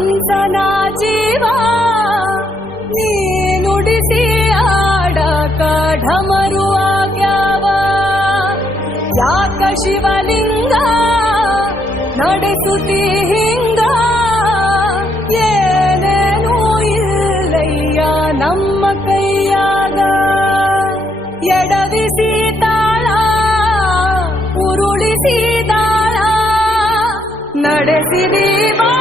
ಮನ್ಸನ ಜೀವ ನೀ ನುಡಿಸಿ ಆಡಕ ಢಮರು ಆಗ್ಯಾವ ಯಾಕ ಶಿವಲಿಂಗ ನಡೆಸುತ್ತಿ ಹಿಂಗ ಏನೇನೂ ಇಲ್ಲಯ್ಯ ನಮ್ಮ ಕೈಯಾಗ ಎಡವಿಸಿ ತಾಳ ಉರುಳಿಸಿ ತಾಳ ನಡೆಸಿದಿ ಬಾ